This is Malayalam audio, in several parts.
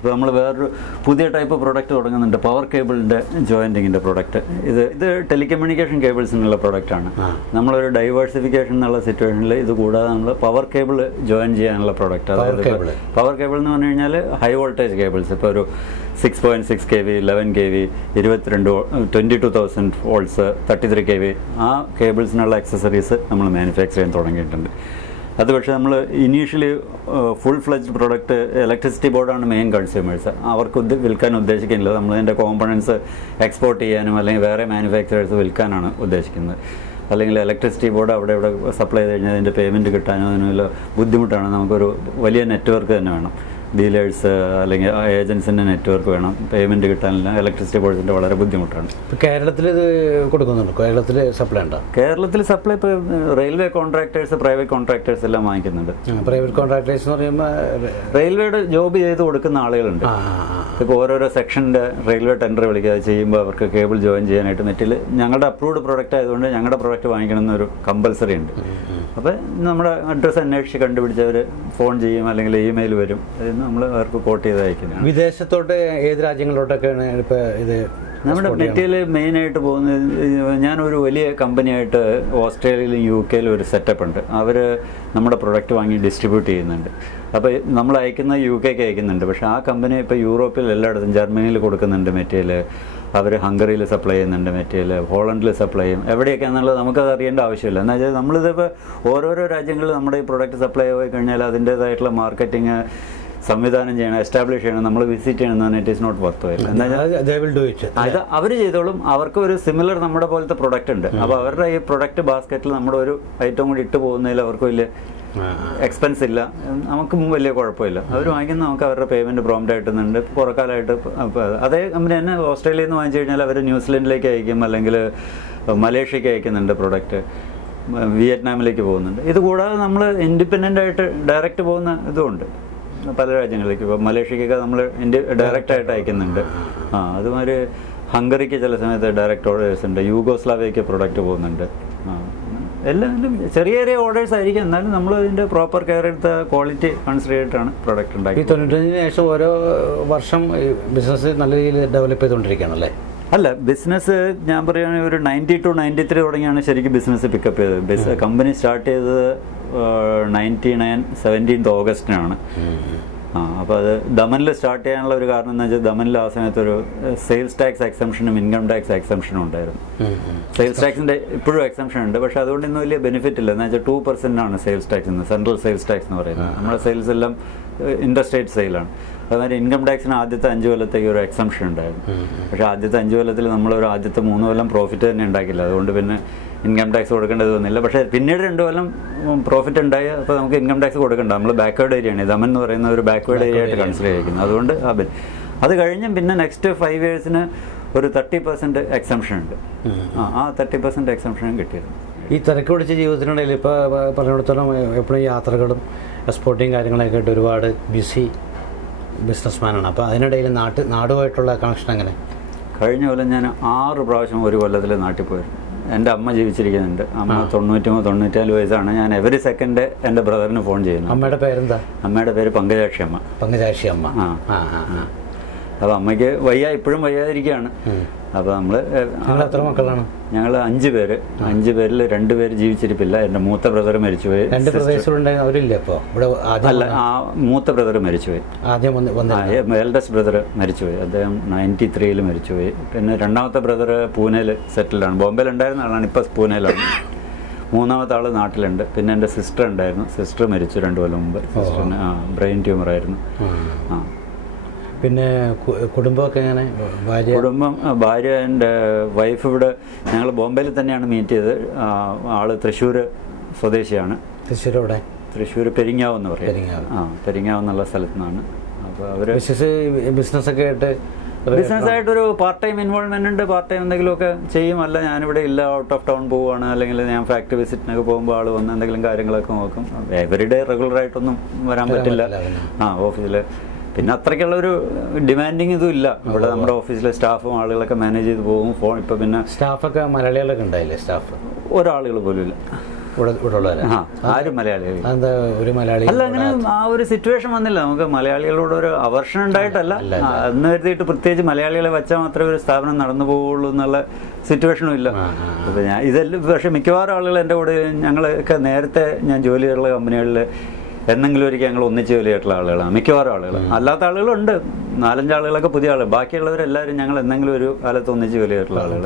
ഇപ്പോൾ നമ്മൾ വേറൊരു പുതിയ ടൈപ്പ് പ്രോഡക്റ്റ് തുടങ്ങുന്നുണ്ട്, പവർ കേബിളിൻ്റെ ജോയിൻറ്റിങ്ങിൻ്റെ പ്രോഡക്റ്റ്. ഇത് ടെലികമ്മ്യൂണിക്കേഷൻ കേബിൾസിനുള്ള പ്രോഡക്റ്റാണ്. നമ്മളൊരു ഡൈവേഴ്സിഫിക്കേഷൻ എന്നുള്ള സിറ്റുവേഷനിൽ ഇത് കൂടാതെ നമ്മൾ പവർ കേബിൾ ജോയിൻ ചെയ്യാനുള്ള പ്രോഡക്റ്റ്. അതായത് പവർ കേബിൾ എന്ന് പറഞ്ഞു കഴിഞ്ഞാൽ ഹൈ വോൾട്ടേജ് കേബിൾസ്, ഇപ്പോൾ ഒരു 6.6 kV, 11 kV, 22,000 വോൾട്ട്സ്, 33 kV, ആ കേബിൾസിനുള്ള അക്സസറീസ് നമ്മൾ മാനുഫാക്ചർ ചെയ്യാൻ തുടങ്ങിയിട്ടുണ്ട്. അത് പക്ഷേ നമ്മൾ initially full fledged product electricity ബോർഡാണ് മെയിൻ കൺസ്യൂമേഴ്സ്. അവർക്ക് വിൽക്കാൻ ഉദ്ദേശിക്കുന്നില്ല. നമ്മളതിൻ്റെ കോമ്പണൻസ് എക്സ്പോർട്ട് ചെയ്യാനും അല്ലെങ്കിൽ വേറെ മാനുഫാക്ചറേഴ്സ് വിൽക്കാനാണ് ഉദ്ദേശിക്കുന്നത്. അല്ലെങ്കിൽ ഇലക്ട്രിസിറ്റി ബോർഡ് അവിടെ ഇവിടെ സപ്ലൈ ചെയ്ത് കഴിഞ്ഞാൽ അതിൻ്റെ പേയ്മെൻറ്റ് കിട്ടാനോ അതിനുള്ള ബുദ്ധിമുട്ടാണ്. നമുക്കൊരു വലിയ നെറ്റ്വർക്ക് തന്നെ വേണം, ഡീലേഴ്സ് അല്ലെങ്കിൽ ഏജൻസിൻ്റെ നെറ്റ്വർക്ക് വേണം, പേയ്മെൻറ്റ് കിട്ടാനില്ല. ഇലക്ട്രിസിറ്റി ബോർഡ്സിൻ്റെ വളരെ ബുദ്ധിമുട്ടാണ്. കേരളത്തിൽ ഇത് കൊടുക്കുന്നുണ്ട്? കേരളത്തിൽ സപ്ലൈ ഉണ്ടോ? കേരളത്തിൽ സപ്ലൈ ഇപ്പോൾ റെയിൽവേ കോൺട്രാക്ടേഴ്സ്, പ്രൈവറ്റ് കോൺട്രാക്ടേഴ്സ് എല്ലാം വാങ്ങിക്കുന്നുണ്ട്. പ്രൈവറ്റ് കോൺട്രാക്ടേഴ്സ് എന്ന് പറയുമ്പോൾ റെയിൽവേയുടെ ജോബ് ചെയ്ത് കൊടുക്കുന്ന ആളുകളുണ്ട്. ഇപ്പോൾ ഓരോരോ സെക്ഷൻ്റെ റെയിൽവേ ടെൻഡർ വിളിക്കാതെ ചെയ്യുമ്പോൾ അവർക്ക് കേബിൾ ജോയിൻ ചെയ്യാനായിട്ട് നെറ്റിൽ ഞങ്ങളുടെ അപ്രൂവ്ഡ് പ്രോഡക്റ്റ് ആയതുകൊണ്ട് ഞങ്ങളുടെ പ്രോഡക്റ്റ് വാങ്ങിക്കണമെന്നൊരു കമ്പൽസറി ഉണ്ട്. അപ്പോൾ നമ്മുടെ അഡ്രസ്സ് അന്വേഷിച്ച് കണ്ടുപിടിച്ചവർ ഫോൺ ചെയ്യും, അല്ലെങ്കിൽ ഇമെയിൽ വരും, നമ്മൾ അവർക്ക് കോട്ട് ചെയ്ത് അയക്കുന്നത്. വിദേശത്തോട്ട് ഏത് രാജ്യങ്ങളിലോട്ടൊക്കെയാണ് ഇപ്പോൾ ഇത്? നമ്മുടെ മെറ്റീരിയൽ മെയിനായിട്ട് പോകുന്നത്, ഞാനൊരു വലിയ കമ്പനിയായിട്ട് ഓസ്ട്രേലിയയിലും UK ഒരു സെറ്റപ്പ് ഉണ്ട്. അവർ നമ്മുടെ പ്രൊഡക്റ്റ് വാങ്ങി ഡിസ്ട്രിബ്യൂട്ട് ചെയ്യുന്നുണ്ട്. അപ്പോൾ നമ്മൾ അയക്കുന്ന UK അയക്കുന്നുണ്ട്. പക്ഷേ ആ കമ്പനി ഇപ്പോൾ യൂറോപ്പിൽ എല്ലായിടത്തും, ജർമ്മനിയിൽ കൊടുക്കുന്നുണ്ട് മെറ്റീരിയൽ, അവർ ഹംഗറിയിൽ സപ്ലൈ ചെയ്യുന്നുണ്ട് മെറ്റീരിയൽ, ഹോളണ്ടിൽ സപ്ലൈ ചെയ്യും. എവിടെയൊക്കെയാണെന്നുള്ളത് നമുക്കത് അറിയേണ്ട ആവശ്യമില്ല. എന്ന് വെച്ചാൽ നമ്മളിതിപ്പോൾ ഓരോരോ രാജ്യങ്ങളിൽ നമ്മുടെ ഈ പ്രൊഡക്റ്റ് സപ്ലൈ ആയി കഴിഞ്ഞാൽ അതിൻ്റേതായിട്ടുള്ള മാർക്കറ്റിംഗ് സംവിധാനം ചെയ്യണം, എസ്റ്റാബ്ലിഷ് ചെയ്യണം, നമ്മൾ വിസിറ്റ് ചെയ്യണം. ഇറ്റ് ഈസ് നോട്ട് വർത്ത് വരും. അത് അവർ ചെയ്തോളും. അവർക്ക് ഒരു സിമിലർ നമ്മുടെ പോലത്തെ പ്രൊഡക്റ്റ് ഉണ്ട്. അപ്പോൾ അവരുടെ ഈ പ്രൊഡക്റ്റ് ബാസ്ക്കറ്റിൽ നമ്മുടെ ഒരു ഐറ്റം കൂടി ഇട്ട് പോകുന്നതിൽ അവർക്ക് വലിയ എക്സ്പെൻസ് ഇല്ല, നമുക്കും വലിയ കുഴപ്പമില്ല. അവർ വാങ്ങിക്കുന്ന നമുക്ക് അവരുടെ പേയ്മെൻറ്റ് പ്രോംപ്റ്റ് ആയിട്ടുന്നുണ്ട്. കുറക്കാലമായിട്ട് അതേ കമ്പനി തന്നെ ഓസ്ട്രേലിയയിൽ നിന്ന് വാങ്ങിച്ചു കഴിഞ്ഞാൽ അവർ ന്യൂസിലൻഡിലേക്ക് അയക്കും, അല്ലെങ്കിൽ മലേഷ്യക്ക് അയക്കുന്നുണ്ട് പ്രൊഡക്റ്റ്, വിയറ്റ്നാമിലേക്ക് പോകുന്നുണ്ട്. ഇത് കൂടാതെ നമ്മൾ ഇൻഡിപെൻഡൻ്റ് ആയിട്ട് ഡയറക്റ്റ് പോകുന്ന ഇതുമുണ്ട് പല രാജ്യങ്ങളിലേക്ക്. ഇപ്പോൾ മലേഷ്യക്കൊക്കെ നമ്മൾ ഡയറക്റ്റായിട്ട് അയക്കുന്നുണ്ട്. അതുമാതിരി ഹംഗറിക്ക് ചില സമയത്ത് ഡയറക്റ്റ് ഓർഡേഴ്സ് ഉണ്ട്. യൂഗോസ്ലാവിയയ്ക്ക് പ്രൊഡക്റ്റ് പോകുന്നുണ്ട്. എല്ലാത്തിലും ചെറിയ ചെറിയ ഓർഡേഴ്സ് ആയിരിക്കും, എന്നാലും നമ്മൾ അതിൻ്റെ പ്രോപ്പർ കെയർ എടുത്ത ക്വാളിറ്റി കൺസിഡർ ചെയ്തിട്ടാണ് പ്രൊഡക്റ്റ് ഉണ്ടാക്കി. 95 ശേഷം ഓരോ വർഷം ബിസിനസ് നല്ല രീതിയിൽ ഡെവലപ്പ് ചെയ്തുകൊണ്ടിരിക്കുകയാണല്ലേ? അല്ല, ബിസിനസ് ഞാൻ പറയുകയാണെങ്കിൽ ഒരു 92, 93 തുടങ്ങിയാണ് ശരിക്കും ബിസിനസ് പിക്കപ്പ് ചെയ്തത്. കമ്പനി സ്റ്റാർട്ട് ചെയ്തത് 17th ഓഗസ്റ്റിനാണ്. അപ്പോൾ അത് ദമനിൽ സ്റ്റാർട്ട് ചെയ്യാനുള്ള ഒരു കാരണം എന്ന് വെച്ചാൽ ദമനിൽ ആ സമയത്ത് ഒരു സെയിൽസ് ടാക്സ് എക്സംഷനും ഇൻകം ടാക്സ് എക്സംഷനും ഉണ്ടായിരുന്നു. സെയിൽസ് ടാക്സിൻ്റെ ഇപ്പോഴും എക്സംഷൻ ഉണ്ട്, പക്ഷേ അതുകൊണ്ട് ഇന്ന് വലിയ ബെനിഫിറ്റ് ഇല്ല. എന്ന് വെച്ചാൽ 2% സെയിൽസ് ടാക്സ് ഇന്ന്, സെൻട്രൽ സെയിൽസ് ടാക്സ് എന്ന് പറയുന്നത്. നമ്മുടെ സെയിൽസ് എല്ലാം ഇൻഡർസ്റ്റേറ്റ് സെയിലാണ്. അതുമാതിരി ഇൻകം ടാക്സിന് ആദ്യത്തെ 5 കൊല്ലത്തേക്ക് ഒരു എക്സംഷൻ ഉണ്ടായിരുന്നു. പക്ഷേ ആദ്യത്തെ 5 കൊല്ലത്തിൽ നമ്മളൊരു ആദ്യത്തെ 3 കൊല്ലം പ്രോഫിറ്റ് തന്നെ ഉണ്ടാക്കില്ല. അതുകൊണ്ട് പിന്നെ ഇൻകം ടാക്സ് കൊടുക്കേണ്ടത് വന്നില്ല. പക്ഷേ പിന്നീട് 2 കൊല്ലം പ്രോഫിറ്റ് ഉണ്ടായി. അപ്പോൾ നമുക്ക് ഇൻകം ടാക്സ് കൊടുക്കണ്ട. നമ്മൾ ബാക്ക്വേർഡ് ഏരിയയാണ്. ദമൻ എന്ന് പറയുന്ന ഒരു ബാക്ക്വേർഡ് ഏരിയ ആയിട്ട് കൺസിഡർ ചെയ്തിരിക്കുന്നത്. അതുകൊണ്ട് അത് കഴിഞ്ഞ് പിന്നെ നെക്സ്റ്റ് 5 ഇയേഴ്സിന് ഒരു 30% എക്സംഷൻ ഉണ്ട്. ആ 30% എക്സംഷനും കിട്ടിയിരുന്നു. ഈ തിരക്ക് പിടിച്ച ജീവിതത്തിനിടയിൽ ഇപ്പോൾ പറഞ്ഞിടത്തോളം എപ്പോഴും യാത്രകളും എക്സ്പോർട്ടിങ് കാര്യങ്ങളൊക്കെ ആയിട്ട് ഒരുപാട് ബിസി ബിസിനസ്മാനാണ്. അപ്പോൾ അതിനിടയിൽ നാടുമായിട്ടുള്ള കണക്ഷൻ എങ്ങനെ? കഴിഞ്ഞ കൊല്ലം ഞാൻ 6 പ്രാവശ്യം ഒരു കൊല്ലത്തിൽ നാട്ടിൽ പോയിരുന്നു. എൻ്റെ അമ്മ ജീവിച്ചിരിക്കുന്നുണ്ട്. അമ്മ 93-94 വയസ്സാണ്. ഞാൻ എവറി സെക്കൻഡ് എൻ്റെ ബ്രദറിന് ഫോൺ ചെയ്യുന്നു. അമ്മയുടെ പേരെന്താ? അമ്മയുടെ പേര് പങ്കജാക്ഷി അമ്മ. പങ്കജാക്ഷി അമ്മ. അപ്പോൾ അമ്മയ്ക്ക് ഇപ്പോഴും വയ്യാതിരിക്കുകയാണ്. അപ്പോൾ എത്ര മക്കളാണ്? ഞങ്ങൾ 5 പേര്. 5 പേരിൽ 2 പേര് ജീവിച്ചിരിപ്പില്ല. എൻ്റെ മൂത്ത ബ്രദർ മരിച്ചുപോയി. അല്ല, ആ മൂത്ത ബ്രദർ മരിച്ചുപോയി. എൽഡസ്റ്റ് ബ്രദർ മരിച്ചുപോയി. അദ്ദേഹം 93 മരിച്ചുപോയി. പിന്നെ രണ്ടാമത്തെ ബ്രദർ പൂനെയിൽ സെറ്റിൽഡാണ്. ബോംബെയിൽ ഉണ്ടായിരുന്ന ആളാണ്, ഇപ്പോൾ പൂനെയിലാണ്. മൂന്നാമത്തെ ആൾ നാട്ടിലുണ്ട്. പിന്നെ എൻ്റെ സിസ്റ്റർ ഉണ്ടായിരുന്നു. സിസ്റ്റർ മരിച്ചു 2 കൊല്ലം മുമ്പ്. സിസ്റ്ററിന് ബ്രെയിൻ ട്യൂമറായിരുന്നു. പിന്നെ കുടുംബമൊക്കെ എങ്ങനെ? ഭാര്യ എൻ്റെ വൈഫ് ഇവിടെ ഞങ്ങൾ ബോംബെയിൽ തന്നെയാണ് മീറ്റ് ചെയ്തത്. ആള് തൃശ്ശൂർ സ്വദേശിയാണ്. തൃശ്ശൂർ എവിടെ? തൃശ്ശൂർ പെരിങ്ങാവ് എന്ന് പറയും. പെരിങ്ങാവ് എന്നുള്ള സ്ഥലത്തു നിന്നാണ്. അപ്പോൾ അവർ ബിസിനസ്സൊക്കെ ആയിട്ട് ബിസിനസ്സായിട്ടൊരു പാർട്ട് ടൈം ഇൻവോൾവ്മെൻ്റ് ഉണ്ട്. പാർട്ട് ടൈം എന്തെങ്കിലുമൊക്കെ ചെയ്യും. അല്ല, ഞാനിവിടെ ഇല്ല, ഔട്ട് ഓഫ് ടൗൺ പോവുകയാണ്, അല്ലെങ്കിൽ ഞാൻ ഫാക്ടറി വിസിറ്റിനൊക്കെ പോകുമ്പോൾ ആൾ വന്ന് എന്തെങ്കിലും കാര്യങ്ങളൊക്കെ നോക്കും. എവരിഡേ റെഗുലറായിട്ടൊന്നും വരാൻ പറ്റില്ല ഓഫീസിൽ. പിന്നെ അത്രയ്ക്കുള്ളൊരു ഡിമാൻഡിങ് ഇതും ഇല്ല. ഇവിടെ നമ്മുടെ ഓഫീസിലെ സ്റ്റാഫും ആളുകളൊക്കെ മാനേജ് ചെയ്ത് പോകും. ഇപ്പം പിന്നെ സ്റ്റാഫൊക്കെ മലയാളികളൊക്കെ ഉണ്ടായില്ലേ? സ്റ്റാഫ് ഒരാളുകൾ പോലും ഇല്ല. ഇവിടെ ഉള്ളവരാ? ആരും മലയാളികൾ അതെന്താ ഒരു മലയാളി അല്ല, അങ്ങനെ ആ ഒരു സിറ്റുവേഷൻ വന്നില്ല. നമുക്ക് മലയാളികളോട് ഒരു അവർഷൻ ഉണ്ടായിട്ടല്ല, അന്ന് കരുതിയിട്ട് പ്രത്യേകിച്ച് മലയാളികളെ വെച്ചാൽ മാത്രമേ ഒരു സ്ഥാപനം നടന്നു പോവുള്ളൂ എന്നുള്ള സിറ്റുവേഷനും ഇല്ല. അപ്പം ഞാൻ ഇതെല്ലാം പക്ഷേ മിക്കവാറും ആളുകൾ എൻ്റെ കൂടെ, ഞങ്ങളൊക്കെ നേരത്തെ ഞാൻ ജോലി ചെയ്തിട്ടുള്ള കമ്പനികളിൽ എന്നെങ്കിലും ഒരിക്കൽ ഞങ്ങൾ ഒന്നിച്ച് ജോലി ചെയ്തിട്ടുള്ള ആളുകളാണ് മിക്കവാറും ആളുകൾ. അല്ലാത്ത ആളുകളുണ്ട്, 4-5 ആളുകളൊക്കെ പുതിയ ആളുകൾ. ബാക്കിയുള്ളവരെല്ലാവരും ഞങ്ങൾ എന്തെങ്കിലും ഒരു കാലത്ത് ഒന്നിച്ച് ജോലി ചെയ്തിട്ടുള്ള ആളുകൾ,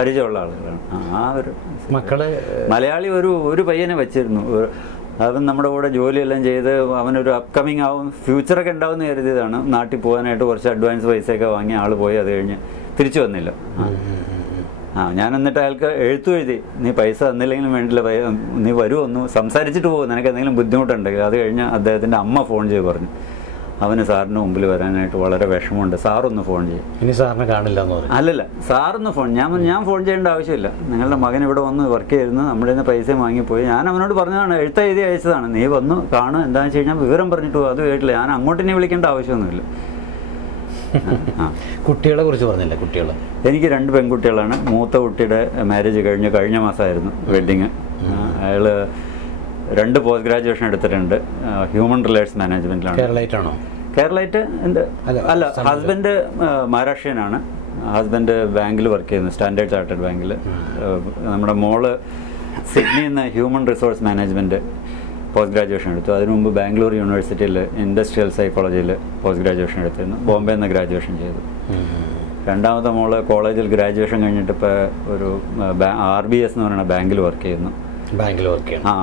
പരിചയമുള്ള ആളുകളാണ്. ആ ഒരു മക്കള് മലയാളി ഒരു പയ്യനെ വെച്ചിരുന്നു. അവൻ നമ്മുടെ കൂടെ ജോലിയെല്ലാം ചെയ്ത് അവനൊരു അപ്കമിങ് ആവും, ഫ്യൂച്ചറൊക്കെ ഉണ്ടാവുമെന്ന് കരുതിയതാണ്. നാട്ടിൽ പോകാനായിട്ട് കുറച്ച് അഡ്വാൻസ് പൈസയൊക്കെ വാങ്ങി ആൾ പോയി. അത് കഴിഞ്ഞ് തിരിച്ചു വന്നില്ല. ഞാൻ എന്നിട്ട് അയാൾക്ക് എഴുതി, നീ പൈസ തന്നില്ലെങ്കിലും വേണ്ടില്ല, നീ വരുമൊന്നു സംസാരിച്ചിട്ട് പോകും, നിനക്ക് എന്തെങ്കിലും ബുദ്ധിമുട്ടുണ്ടെങ്കിൽ. അത് കഴിഞ്ഞ് അദ്ദേഹത്തിൻ്റെ അമ്മ ഫോൺ ചെയ്ത് പറഞ്ഞു, അവന് സാറിന് മുമ്പിൽ വരാനായിട്ട് വളരെ വിഷമമുണ്ട്, സാറൊന്ന് ഫോൺ ചെയ്യും. ഇനി സാറിനെ കാണില്ല എന്ന് പറഞ്ഞു. അല്ലല്ല, സാറൊന്ന് ഫോൺ. ഞാൻ ഫോൺ ചെയ്യേണ്ട ആവശ്യമില്ല, നിങ്ങളുടെ മകൻ ഇവിടെ വന്ന് വർക്ക് ചെയ്യുന്നു, നമ്മുടെ നിന്ന് പൈസ വാങ്ങിപ്പോയി. ഞാൻ അവനോട് പറഞ്ഞതാണ്, എഴുതി അയച്ചതാണ്, നീ വന്നു കാണും, എന്താണെന്ന് വെച്ച് കഴിഞ്ഞാൽ വിവരം പറഞ്ഞിട്ട് പോകും. അത് കേട്ടില്ല. ഞാൻ അങ്ങോട്ട് ഇനി വിളിക്കേണ്ട ആവശ്യമൊന്നുമില്ല. കുട്ടികളെ കുറിച്ച് പറഞ്ഞില്ല. കുട്ടികൾ എനിക്ക് 2 പെൺകുട്ടികളാണ്. മൂത്ത കുട്ടിയുടെ മാരേജ് കഴിഞ്ഞ മാസമായിരുന്നു വെഡിങ്. അയാൾ 2 പോസ്റ്റ് ഗ്രാജുവേഷൻ എടുത്തിട്ടുണ്ട്. ഹ്യൂമൻ റിലേഷൻസ് മാനേജ്മെന്റിലാണ്. കേരളയിലാണോ? കേരളയിട്ട് അല്ല, ഹസ്ബൻഡ് മഹാരാഷ്ട്രീയനാണ്. ഹസ്ബൻഡ് ബാങ്കിൽ വർക്ക് ചെയ്യുന്നു, സ്റ്റാൻഡേർഡ് ചാർട്ടേഡ് ബാങ്കിൽ. നമ്മുടെ മോള് സിഡ്നിയിൽ നിന്ന് human resource management post graduation എടുത്തു. അതിനു മുമ്പ് ബാംഗ്ലൂർ യൂണിവേഴ്സിറ്റിയിൽ ഇൻഡസ്ട്രിയൽ സൈക്കോളജിയിൽ പോസ്റ്റ് ഗ്രാജുവേഷൻ എടുത്തിരുന്നു. ബോംബെയിൽ നിന്ന് ഗ്രാജുവേഷൻ ചെയ്തു. രണ്ടാമത്തെ മോള് കോളേജിൽ ഗ്രാജുവേഷൻ കഴിഞ്ഞിട്ട് ഇപ്പോൾ ഒരു RBS എന്ന് പറയുന്ന ബാങ്കിൽ വർക്ക് ചെയ്യുന്നു.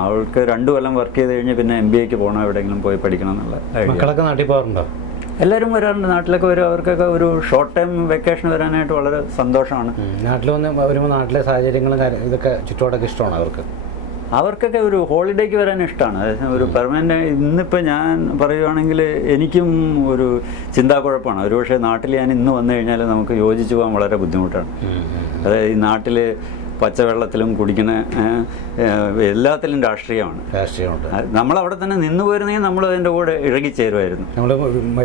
അവൾക്ക് 2 കൊല്ലം വർക്ക് ചെയ്ത് കഴിഞ്ഞ് പിന്നെ MBAക്ക് പോകണം, എവിടെയെങ്കിലും പോയി പഠിക്കണം എന്നുള്ള. മക്കളൊക്കെ നാട്ടിൽ പോകാറുണ്ടോ? എല്ലാവരും വരാറുണ്ട്, നാട്ടിലൊക്കെ വരും. അവർക്കൊക്കെ ഒരു ഷോർട്ട് ടൈം വെക്കേഷൻ വരാനായിട്ട് വളരെ സന്തോഷമാണ്. നാട്ടിൽ വന്ന് വരുമ്പോൾ നാട്ടിലെ സാഹചര്യങ്ങളും ഇതൊക്കെ ചുറ്റോടൊക്കെ ഇഷ്ടമാണ് അവർക്കൊക്കെ ഒരു ഹോളിഡേക്ക് വരാൻ ഇഷ്ടമാണ്. ഒരു പെർമനന്റ്. ഇന്നിപ്പോൾ ഞാൻ പറയുവാണെങ്കിൽ എനിക്കും ഒരു ചിന്താക്കുഴപ്പമാണ്. ഒരുപക്ഷെ നാട്ടിൽ ഞാൻ ഇന്ന് വന്നു കഴിഞ്ഞാൽ നമുക്ക് യോജിച്ചു പോകാൻ വളരെ ബുദ്ധിമുട്ടാണ്. അതായത് ഈ നാട്ടിൽ പച്ചവെള്ളത്തിലും കുടിക്കുന്ന എല്ലാത്തിലും രാഷ്ട്രീയമുണ്ട്. നമ്മളവിടെ തന്നെ നിന്ന് പോയിരുന്നെങ്കിൽ നമ്മൾ അതിൻ്റെ കൂടെ ഇഴകിച്ചേരുമായിരുന്നു.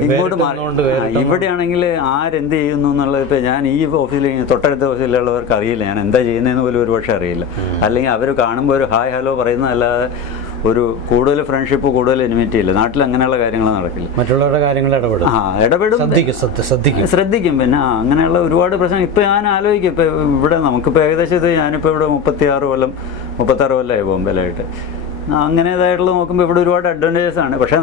ഇങ്ങോട്ട് ഇവിടെയാണെങ്കിൽ ആരെന്ത് ചെയ്യുന്നു എന്നുള്ളത് ഇപ്പോൾ ഞാൻ ഈ ഓഫീസിൽ തൊട്ടടുത്ത ഓഫീസിലുള്ളവർക്ക് അറിയില്ല, ഞാൻ എന്താ ചെയ്യുന്നതെന്ന് പോലും ഒരുപക്ഷെ അറിയില്ല. അല്ലെങ്കിൽ അവർ കാണുമ്പോൾ ഒരു ഹായ് ഹലോ പറയുന്നതല്ലാതെ ഒരു കൂടുതൽ ഫ്രണ്ട്ഷിപ്പ്, കൂടുതൽ എനിമിറ്റി ഇല്ല. നാട്ടിൽ അങ്ങനെയുള്ള കാര്യങ്ങൾ നടക്കില്ല. മറ്റുള്ളവരുടെ കാര്യങ്ങൾ ഇടപെടും, ശ്രദ്ധിക്കും. പിന്നെ അങ്ങനെയുള്ള ഒരുപാട് പ്രശ്നം ഇപ്പം ഞാൻ ആലോചിക്കും. ഇപ്പം ഇവിടെ നമുക്കിപ്പോൾ ഏകദേശം ഇത് ഞാനിപ്പോൾ ഇവിടെ 36 കൊല്ലമായി ബോംബെയിലായിട്ട്. അങ്ങനേതായിട്ടുള്ള നോക്കുമ്പോൾ ഇവിടെ ഒരുപാട് അഡ്വാൻറ്റേജസ് ആണ്. പക്ഷേ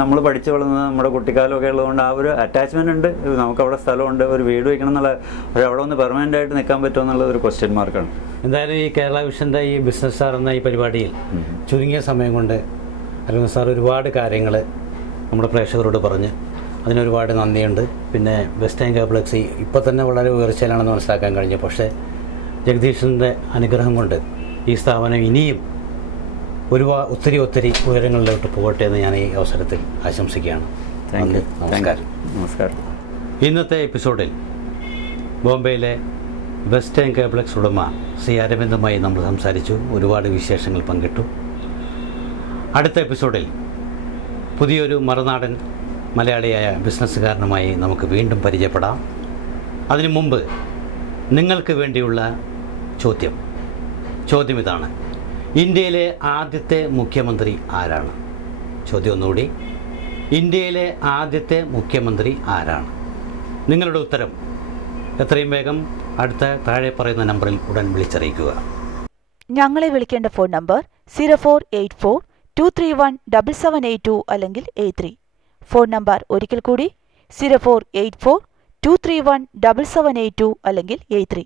നമ്മൾ പഠിച്ചു വളർന്നത് നമ്മുടെ കുട്ടിക്കാലമൊക്കെ ഉള്ളതുകൊണ്ട് ആ ഒരു അറ്റാച്ച്മെന്റ് ഉണ്ട്. നമുക്കവിടെ സ്ഥലമുണ്ട്, ഒരു വീട് വയ്ക്കണം എന്നുള്ള. പക്ഷേ അവിടെ ഒന്ന് പെർമനന്റ് ആയിട്ട് നിൽക്കാൻ പറ്റുമോ എന്നുള്ളത് ഒരു ക്വസ്റ്റ്യൻ മാർക്കാണ്. എന്തായാലും ഈ കേരള വിഷൻ്റെ ഈ ബിസിനസ് സാർ എന്ന ഈ പരിപാടിയിൽ ചുരുങ്ങിയ സമയം കൊണ്ട് അരവിന്ദ് സാർ ഒരുപാട് കാര്യങ്ങൾ നമ്മുടെ പ്രേക്ഷകരോട് പറഞ്ഞ് അതിനൊരുപാട് നന്ദിയുണ്ട്. പിന്നെ വെസ്റ്റേൺ കേബിൾസ് ഇപ്പോൾ തന്നെ വളരെ ഉയർച്ചയിലാണെന്ന് മനസ്സിലാക്കാൻ കഴിഞ്ഞു. പക്ഷേ ജഗദീഷിൻ്റെ അനുഗ്രഹം കൊണ്ട് ഈ സ്ഥാപനം ഇനിയും ഒത്തിരി ഉയരങ്ങളിലോട്ട് പോകട്ടെ എന്ന് ഞാൻ ഈ അവസരത്തിൽ ആശംസിക്കുകയാണ്. നമസ്കാരം. ഇന്നത്തെ എപ്പിസോഡിൽ ബോംബെയിലെ വെസ്റ്റേൺ കേബിൾസ് ഉടമ ശ്രീ അരവിന്ദുമായി നമ്മൾ സംസാരിച്ചു, ഒരുപാട് വിശേഷങ്ങൾ പങ്കിട്ടു. അടുത്ത എപ്പിസോഡിൽ പുതിയൊരു മറുനാടൻ മലയാളിയായ ബിസിനസ്സുകാരനുമായി നമുക്ക് വീണ്ടും പരിചയപ്പെടാം. അതിനു മുമ്പ് നിങ്ങൾക്ക് വേണ്ടിയുള്ള ചോദ്യം ഇതാണ്: ഇന്ത്യയിലെ ആദ്യത്തെ മുഖ്യമന്ത്രി ആരാണ്? ചോദ്യം ഒന്നുകൂടി, ഇന്ത്യയിലെ ആദ്യത്തെ മുഖ്യമന്ത്രി ആരാണ്? നിങ്ങളുടെ ഉത്തരം എത്രയും വേഗം അടുത്ത താഴെ പറയുന്ന നമ്പറിൽ ഉടൻ വിളിച്ചറിയിക്കുക. ഞങ്ങളെ വിളിക്കേണ്ട ഫോൺ നമ്പർ 0484-231-7782 അല്ലെങ്കിൽ 83. ഫോൺ നമ്പർ ഒരിക്കൽ കൂടി 0484-231-7782 അല്ലെങ്കിൽ 83.